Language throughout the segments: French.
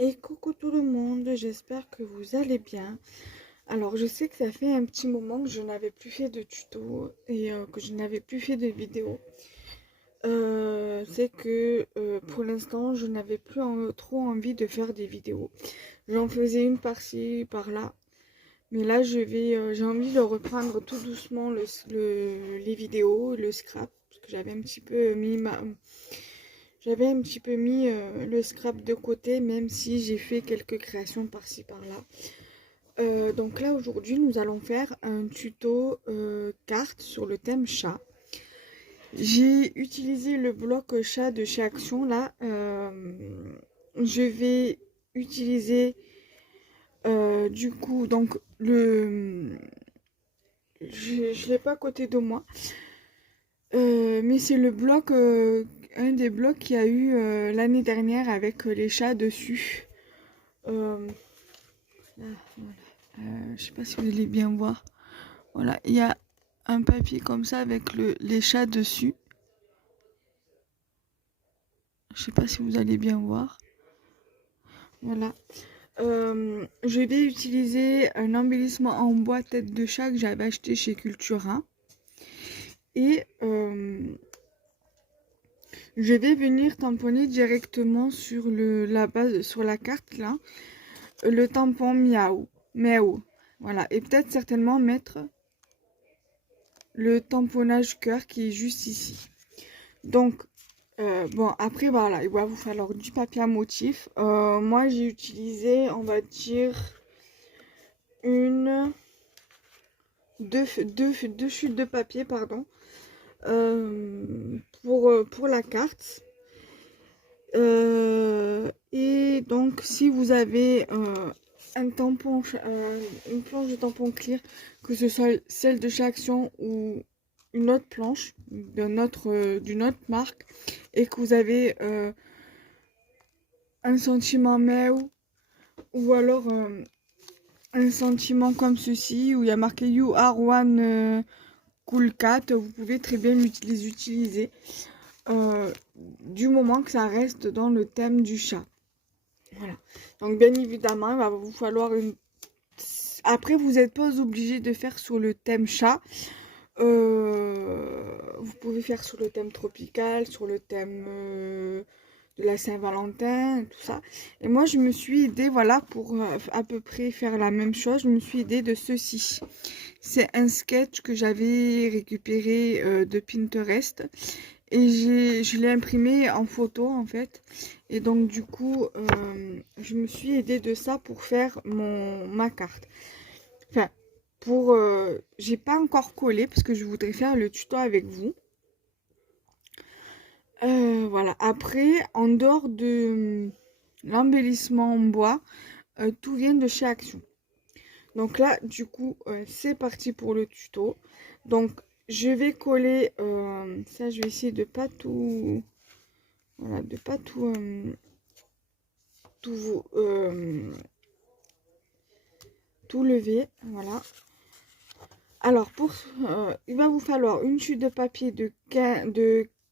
Et coucou tout le monde, j'espère que vous allez bien. Alors je sais que ça fait un petit moment que je n'avais plus fait de tuto et que je n'avais plus fait de vidéo. C'est que pour l'instant je n'avais plus trop envie de faire des vidéos. J'en faisais une par-ci, par-là. Mais là j'ai envie de reprendre tout doucement les vidéos, le scrap. Parce que j'avais un petit peu mis le scrap de côté, même si j'ai fait quelques créations par-ci par-là. Donc là aujourd'hui nous allons faire un tuto carte sur le thème chat. J'ai utilisé le bloc chat de chez Action là. Je vais utiliser du coup donc je l'ai pas à côté de moi. Mais c'est le bloc, un des blocs qu'il y a eu l'année dernière avec les chats dessus. Euh, là, voilà. Je sais pas si vous allez bien voir. Voilà, il y a un papier comme ça avec les chats dessus. Je sais pas si vous allez bien voir. Voilà. Je vais utiliser un embellissement en bois tête de chat que j'avais acheté chez Cultura. Et je vais venir tamponner directement sur la base, sur la carte là, le tampon miaou. Miaou. Voilà. Et peut-être certainement mettre le tamponnage cœur qui est juste ici. Donc, bon, après, voilà, il va vous falloir du papier à motif. Moi, j'ai utilisé, on va dire, deux chutes de papier, pardon, pour la carte. Et donc, si vous avez un tampon, une planche de tampon clear, que ce soit celle de chez Action ou une autre planche d'une autre marque, et que vous avez un sentiment Mew ou alors un sentiment comme ceci où il y a marqué You are one cool cat, vous pouvez très bien les utiliser du moment que ça reste dans le thème du chat. Voilà. Donc bien évidemment, il va vous falloir une... Après, vous n'êtes pas obligé de faire sur le thème chat. Vous pouvez faire sur le thème tropical, sur le thème de la Saint-Valentin, tout ça. Et moi, je me suis aidée, voilà, pour à peu près faire la même chose, je me suis aidée de ceci. C'est un sketch que j'avais récupéré de Pinterest. Et je l'ai imprimé en photo, en fait. Et donc, du coup, je me suis aidée de ça pour faire ma carte. Enfin, j'ai pas encore collé parce que je voudrais faire le tuto avec vous. Voilà. Après, en dehors de l'embellissement en bois, tout vient de chez Action. Donc là, du coup, c'est parti pour le tuto. Donc, je vais coller ça. Je vais essayer de pas tout, voilà, de pas tout, tout lever. Voilà. Alors, il va vous falloir une chute de papier de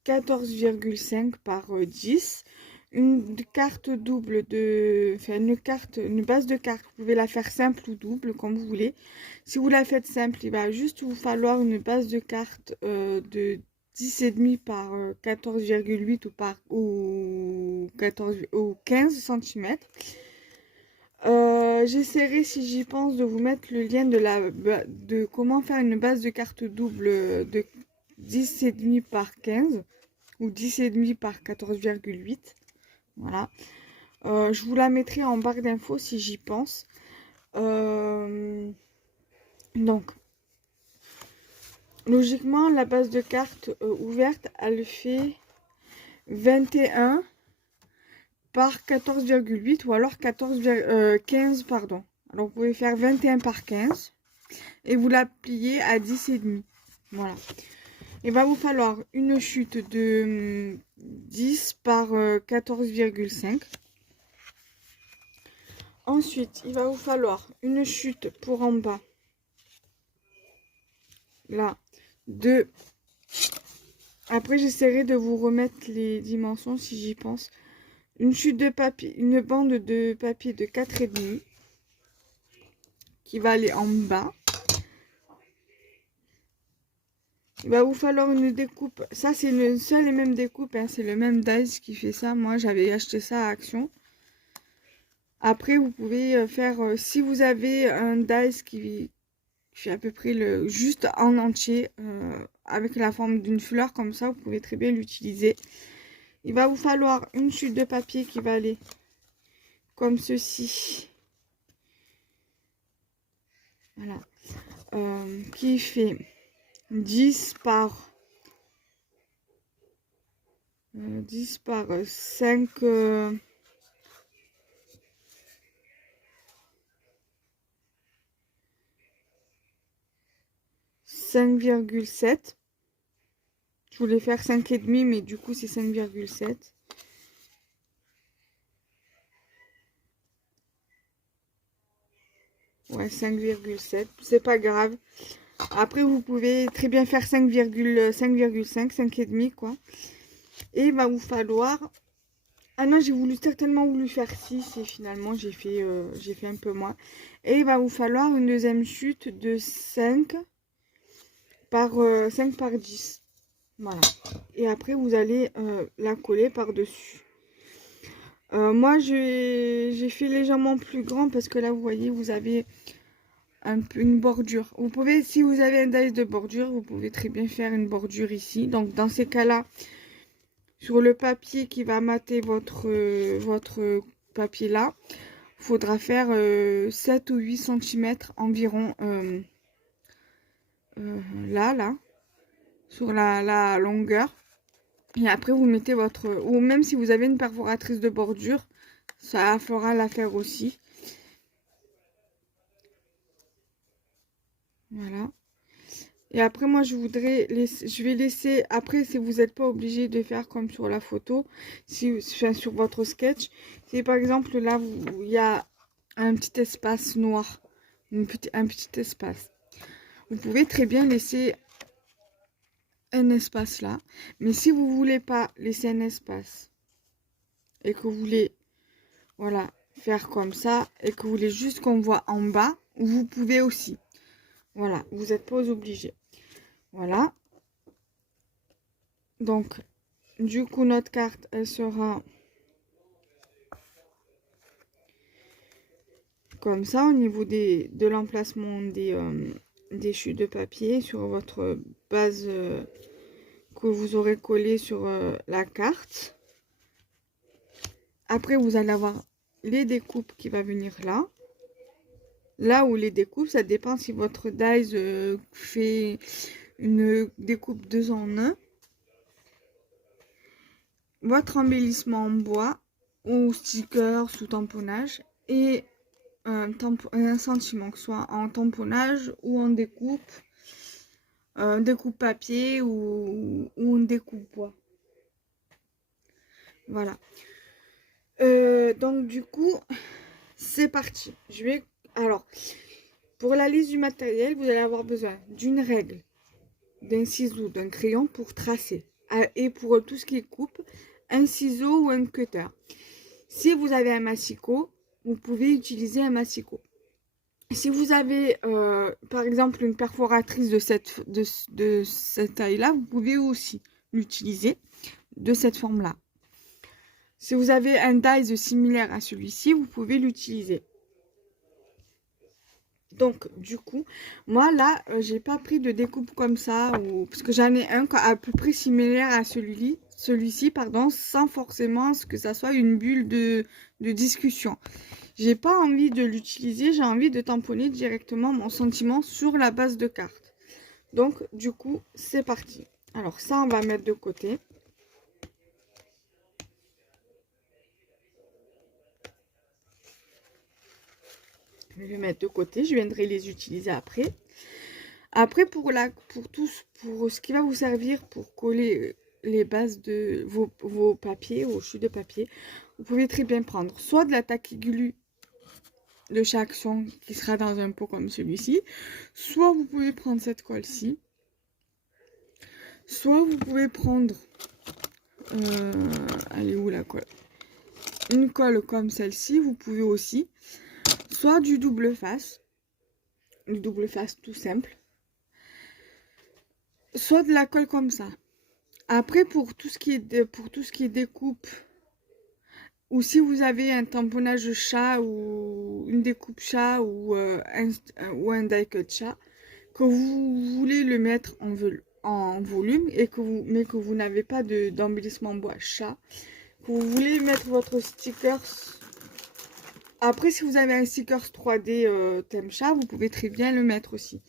14,5 par 10. Une carte double enfin une base de carte. Vous pouvez la faire simple ou double, comme vous voulez. Si vous la faites simple, il va juste vous falloir une base de carte de 10,5 par 14,8 ou 15 cm. J'essaierai, si j'y pense, de vous mettre le lien de comment faire une base de carte double de 10,5 par 15 ou 10,5 par 14,8. Voilà. Je vous la mettrai en barre d'infos si j'y pense. Donc, logiquement, la base de carte ouverte, elle fait 21 par 14,8 ou alors 15, pardon. Alors, vous pouvez faire 21 par 15 et vous la pliez à 10,5. Voilà. Il va vous falloir une chute de 10 par 14,5. Ensuite, il va vous falloir une chute pour en bas. Là, de... Après, j'essaierai de vous remettre les dimensions si j'y pense. une chute de papier, une bande de papier de 4,5 qui va aller en bas. Il va vous falloir une découpe. Ça, c'est une seule et même découpe. Hein. C'est le même dies qui fait ça. Moi, j'avais acheté ça à Action. Après, vous pouvez faire... si vous avez un dies qui fait à peu près juste en entier, avec la forme d'une fleur comme ça, vous pouvez très bien l'utiliser. Il va vous falloir une chute de papier qui va aller comme ceci. Voilà. Qui fait 10 par 5 5,7. Je voulais faire 5,5 mais du coup c'est 5,7. Ouais, 5,7, c'est pas grave. Après vous pouvez très bien faire 5,5, 5,5 quoi. Et il va vous falloir... Ah non, j'ai certainement voulu faire 6 et finalement j'ai fait un peu moins. Et il va vous falloir une deuxième chute de 5 par 10. Voilà. Et après vous allez la coller par-dessus. Moi j'ai fait légèrement plus grand parce que là vous voyez vous avez une bordure. Vous pouvez, si vous avez un dies de bordure, vous pouvez très bien faire une bordure ici. Donc dans ces cas-là, sur le papier qui va mater votre papier là, il faudra faire 7 ou 8 cm environ là, sur la longueur. Et après vous mettez votre... Ou même si vous avez une perforatrice de bordure, ça fera l'affaire aussi. Voilà. Et après, moi, je vais laisser, après, si vous n'êtes pas obligé de faire comme sur la photo, enfin, sur votre sketch, si par exemple, là, il y a un petit espace noir, un petit espace, vous pouvez très bien laisser un espace là. Mais si vous voulez pas laisser un espace et que vous voulez, voilà, faire comme ça, et que vous voulez juste qu'on voit en bas, vous pouvez aussi. Voilà, vous n'êtes pas obligé. Voilà. Donc, du coup, notre carte, elle sera comme ça au niveau de l'emplacement des chutes de papier sur votre base que vous aurez collée sur la carte. Après, vous allez avoir les découpes qui va venir là. Là où les découpes, ça dépend si votre dies fait une découpe 2 en 1. Votre embellissement en bois ou sticker sous tamponnage et un sentiment, que ce soit en tamponnage ou en découpe, découpe papier ou une découpe bois. Voilà. Donc du coup, c'est parti. Alors, pour la liste du matériel, vous allez avoir besoin d'une règle, d'un ciseau, d'un crayon pour tracer. Et pour tout ce qui est coupe, un ciseau ou un cutter. Si vous avez un massicot, vous pouvez utiliser un massicot. Si vous avez, par exemple, une perforatrice de cette taille-là, vous pouvez aussi l'utiliser de cette forme-là. Si vous avez un dies similaire à celui-ci, vous pouvez l'utiliser. Donc, du coup, moi, là, j'ai pas pris de découpe comme ça, parce que j'en ai un à peu près similaire à celui-ci, pardon, sans forcément que ça soit une bulle de discussion. J'ai pas envie de l'utiliser, j'ai envie de tamponner directement mon sentiment sur la base de carte. Donc, du coup, c'est parti. Alors, ça, on va mettre de côté. Je vais les mettre de côté, je viendrai les utiliser après. Après, pour ce qui va vous servir pour coller les bases de vos papiers, vos chutes de papier, vous pouvez très bien prendre soit de la taquiglu de chez Action qui sera dans un pot comme celui-ci, soit vous pouvez prendre cette colle-ci, soit vous pouvez prendre... elle est où la colle? une colle comme celle-ci, vous pouvez aussi, soit du double face tout simple, soit de la colle comme ça. Après, pour tout ce qui est découpe, ou si vous avez un tamponnage chat ou une découpe chat ou un die-cut chat, que vous voulez le mettre en volume et mais que vous n'avez pas d'embellissement bois chat, que vous voulez mettre votre sticker. Après, si vous avez un sticker 3D thème chat, vous pouvez très bien le mettre aussi.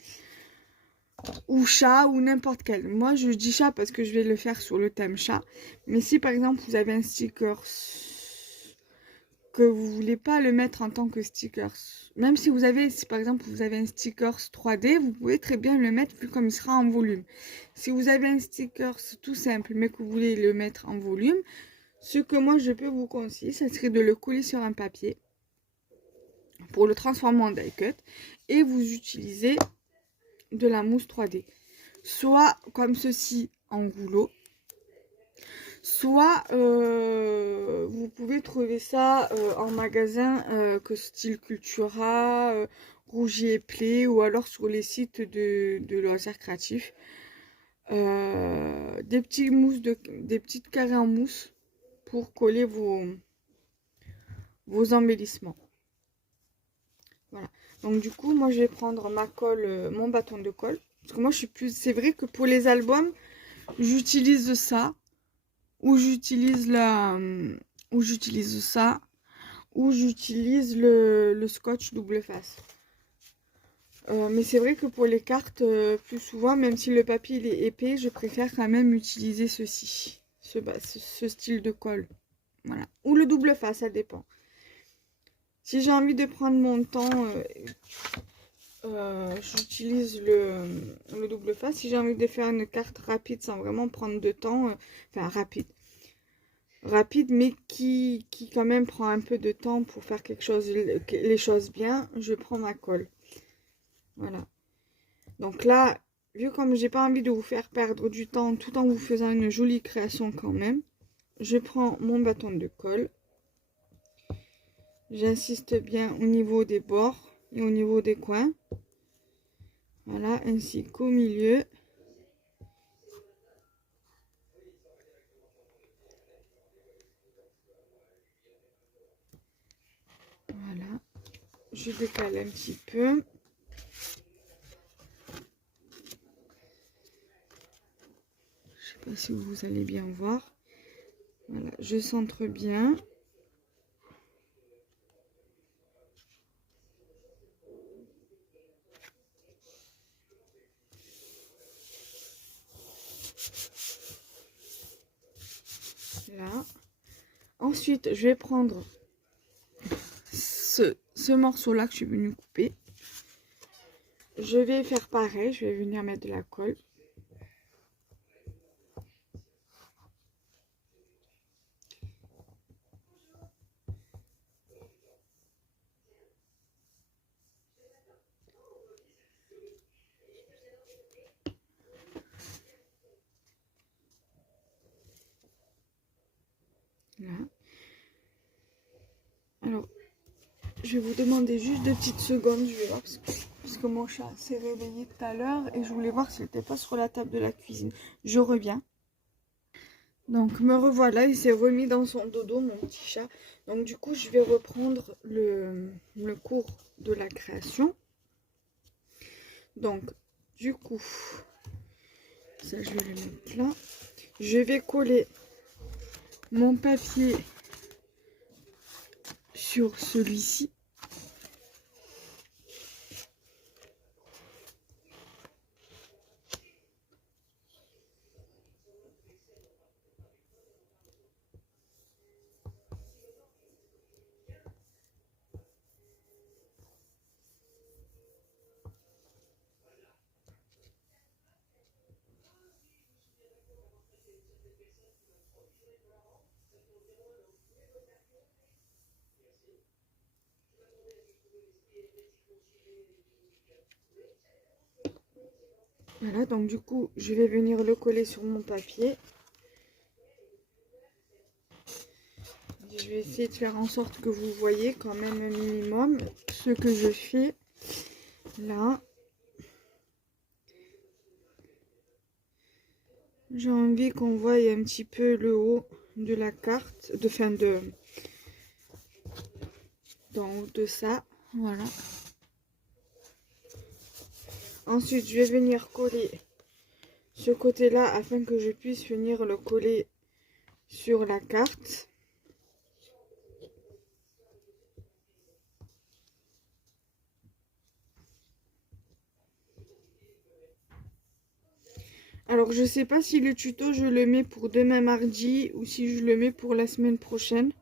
Ou chat ou n'importe quel. Moi, je dis chat parce que je vais le faire sur le thème chat. Mais si par exemple vous avez un sticker que vous voulez pas le mettre en tant que sticker, même si par exemple vous avez un sticker 3D, vous pouvez très bien le mettre vu comme il sera en volume. Si vous avez un sticker tout simple mais que vous voulez le mettre en volume, ce que moi je peux vous conseiller, ça serait de le coller sur un papier pour le transformer en die cut et vous utilisez de la mousse 3D, soit comme ceci en goulot, soit vous pouvez trouver ça en magasin que style Cultura, Rougier et Play, ou alors sur les sites de loisirs créatifs, des petites carrés en mousse pour coller vos embellissements. Voilà. Donc du coup, moi je vais prendre ma colle, mon bâton de colle. Parce que moi je suis plus. C'est vrai que pour les albums, j'utilise ça. Ou j'utilise ça. Ou j'utilise le scotch double face. Mais c'est vrai que pour les cartes, plus souvent, même si le papier il est épais, je préfère quand même utiliser ceci. Ce style de colle. Voilà. Ou le double face, ça dépend. Si j'ai envie de prendre mon temps, j'utilise le double face. Si j'ai envie de faire une carte rapide sans vraiment prendre de temps, enfin rapide, mais qui quand même prend un peu de temps pour faire les choses bien, je prends ma colle. Voilà. Donc là, vu comme j'ai pas envie de vous faire perdre du temps tout en vous faisant une jolie création quand même, je prends mon bâton de colle. J'insiste bien au niveau des bords et au niveau des coins. Voilà, ainsi qu'au milieu. Voilà. Je décale un petit peu. Je sais pas si vous allez bien voir. Voilà, je centre bien. Là. Ensuite, je vais prendre ce morceau-là que je suis venue couper. Je vais faire pareil, je vais venir mettre de la colle. Là. Alors, je vais vous demander juste 2 petites secondes, je vais voir, parce que mon chat s'est réveillé tout à l'heure et je voulais voir s'il n'était pas sur la table de la cuisine. Je reviens. Donc, me revoilà, il s'est remis dans son dodo, mon petit chat. Donc, du coup, je vais reprendre le cours de la création. Donc, du coup, ça, je vais le mettre là. Je vais coller mon papier sur celui-ci. Voilà, donc du coup, je vais venir le coller sur mon papier. Je vais essayer de faire en sorte que vous voyez quand même un minimum ce que je fais là. J'ai envie qu'on voie un petit peu le haut de la carte, d'en haut de ça, voilà. Ensuite, je vais venir coller ce côté-là afin que je puisse venir le coller sur la carte. Alors, je sais pas si le tuto, je le mets pour demain mardi ou si je le mets pour la semaine prochaine.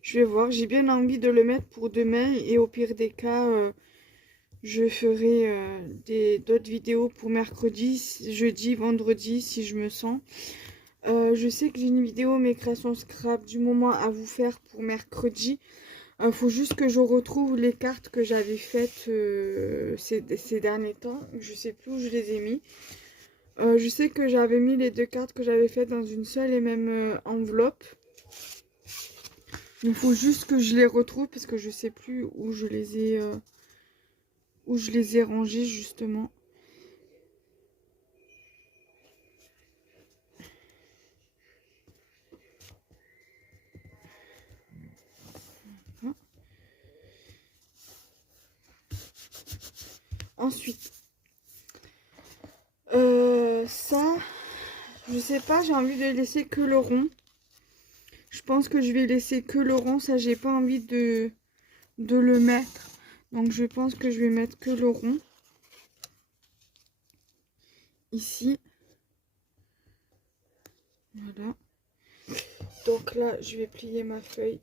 Je vais voir. J'ai bien envie de le mettre pour demain et au pire des cas, je ferai d'autres vidéos pour mercredi, jeudi, vendredi si je me sens. Je sais que j'ai une vidéo mes créations scrap du moment à vous faire pour mercredi. Faut juste que je retrouve les cartes que j'avais faites ces derniers temps. Je sais plus où je les ai mis. Je sais que j'avais mis les 2 cartes que j'avais faites dans une seule et même enveloppe. Il faut juste que je les retrouve parce que je sais plus où je les ai rangées justement. Voilà. Ensuite, ça, je sais pas, j'ai envie de laisser que le rond. Je pense que je vais laisser que le rond, ça j'ai pas envie de le mettre. Donc je pense que je vais mettre que le rond. Ici. Voilà. Donc là, je vais plier ma feuille.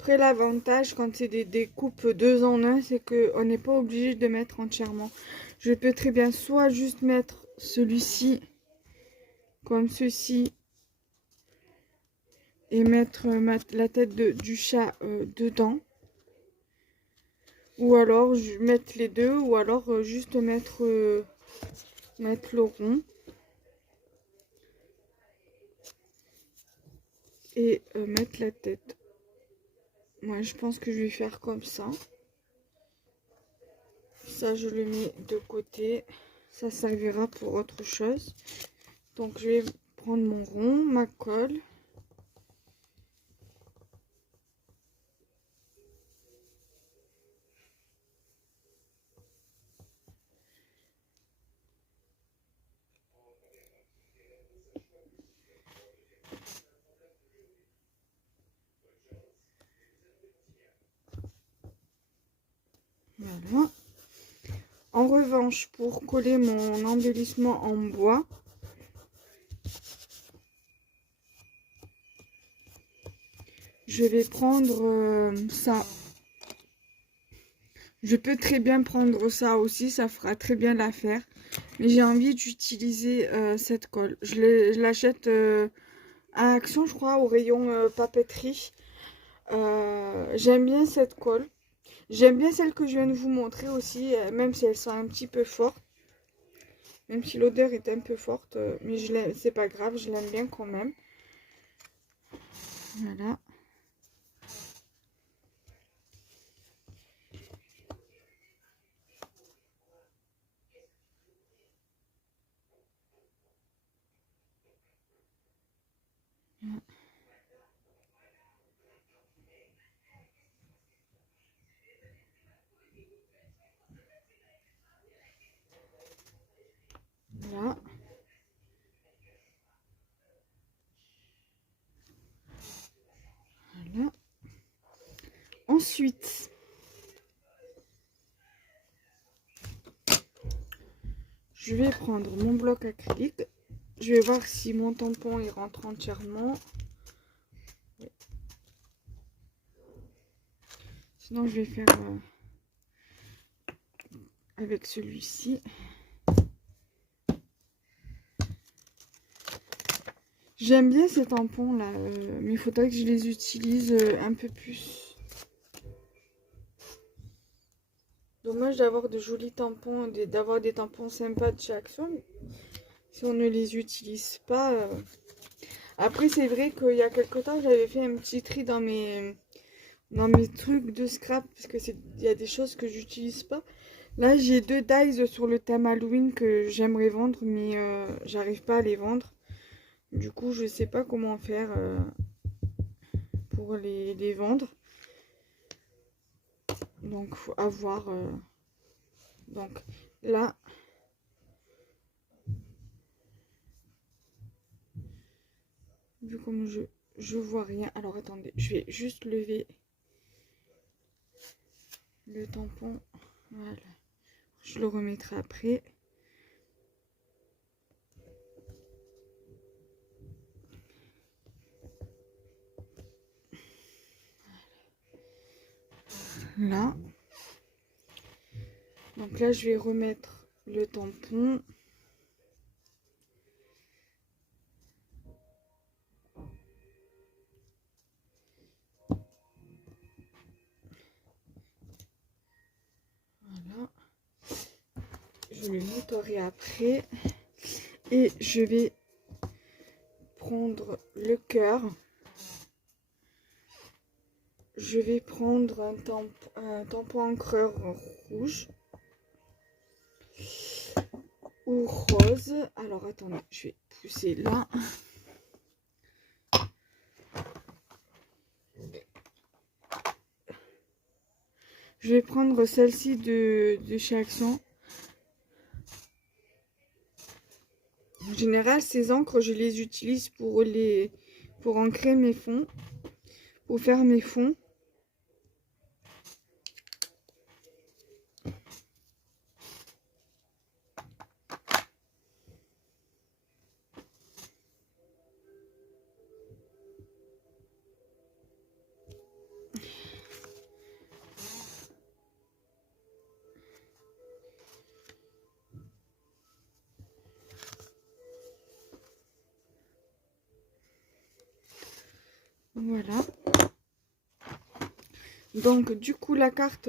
Après, l'avantage quand c'est des découpes 2 en 1, c'est qu'on n'est pas obligé de mettre entièrement. Je peux très bien soit juste mettre celui-ci comme ceci et mettre la tête du chat dedans. Ou alors mettre les deux, ou alors juste mettre le rond. Et mettre la tête. Moi, je pense que je vais faire comme ça. Ça, je le mets de côté. Ça servira pour autre chose. Donc, je vais prendre mon rond, ma colle. Voilà. En revanche, pour coller mon embellissement en bois, je vais prendre ça. Je peux très bien prendre ça aussi, ça fera très bien l'affaire. Mais j'ai envie d'utiliser cette colle. Je l'achète à Action, je crois, au rayon papeterie. J'aime bien cette colle. J'aime bien celle que je viens de vous montrer aussi, même si elle sent un petit peu forte. Même si l'odeur est un peu forte, mais c'est pas grave, je l'aime bien quand même. Voilà. Voilà. Voilà. Ensuite, je vais prendre mon bloc acrylique. Je vais voir si mon tampon il rentre entièrement. Oui. Sinon, je vais faire avec celui-ci. J'aime bien ces tampons là, mais il faudrait que je les utilise un peu plus. Dommage d'avoir de jolis tampons, d'avoir des tampons sympas de chez Action. Si on ne les utilise pas. Après, c'est vrai qu'il y a quelque temps, j'avais fait un petit tri dans mes trucs de scrap. Parce que il y a des choses que j'utilise pas. Là, j'ai 2 dies sur le thème Halloween que j'aimerais vendre. Mais j'arrive pas à les vendre. Du coup, je sais pas comment faire pour les vendre. Donc, faut avoir. Donc, là. Vu comme je vois rien. Alors, attendez. Je vais juste lever le tampon. Voilà. Je le remettrai après. Là. Donc là, je vais remettre le tampon. Voilà. Je le nettoierai après. Et je vais prendre le cœur. Je vais prendre un tampon encreur rouge. Ou rose. Alors, attendez, je vais pousser là. Je vais prendre celle-ci de chez Action. En général, ces encres, je les utilise pour ancrer mes fonds, pour faire mes fonds. Voilà. Donc, du coup, la carte,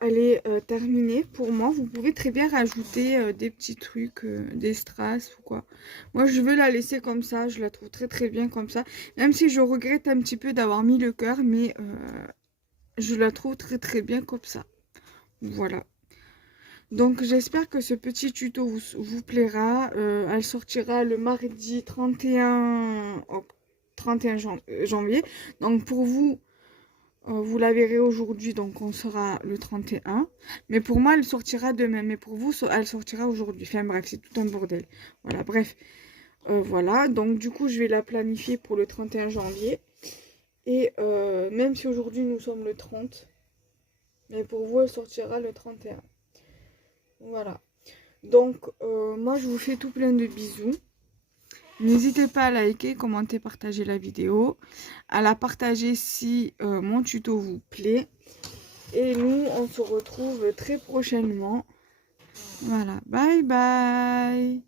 elle est terminée pour moi. Vous pouvez très bien rajouter des petits trucs, des strass ou quoi. Moi, je veux la laisser comme ça. Je la trouve très très bien comme ça. Même si je regrette un petit peu d'avoir mis le cœur, mais je la trouve très très bien comme ça. Voilà. Donc, j'espère que ce petit tuto vous plaira. Elle sortira le mardi 31 janvier. Donc, pour vous... vous la verrez aujourd'hui, donc on sera le 31. Mais pour moi, elle sortira demain. Mais pour vous, elle sortira aujourd'hui. Enfin bref, c'est tout un bordel. Voilà, bref. Voilà, donc du coup, je vais la planifier pour le 31 janvier. Et même si aujourd'hui, nous sommes le 30. Mais pour vous, elle sortira le 31. Voilà. Donc, moi, je vous fais tout plein de bisous. N'hésitez pas à liker, commenter, partager la vidéo. À la partager si mon tuto vous plaît. Et nous, on se retrouve très prochainement. Voilà, bye bye.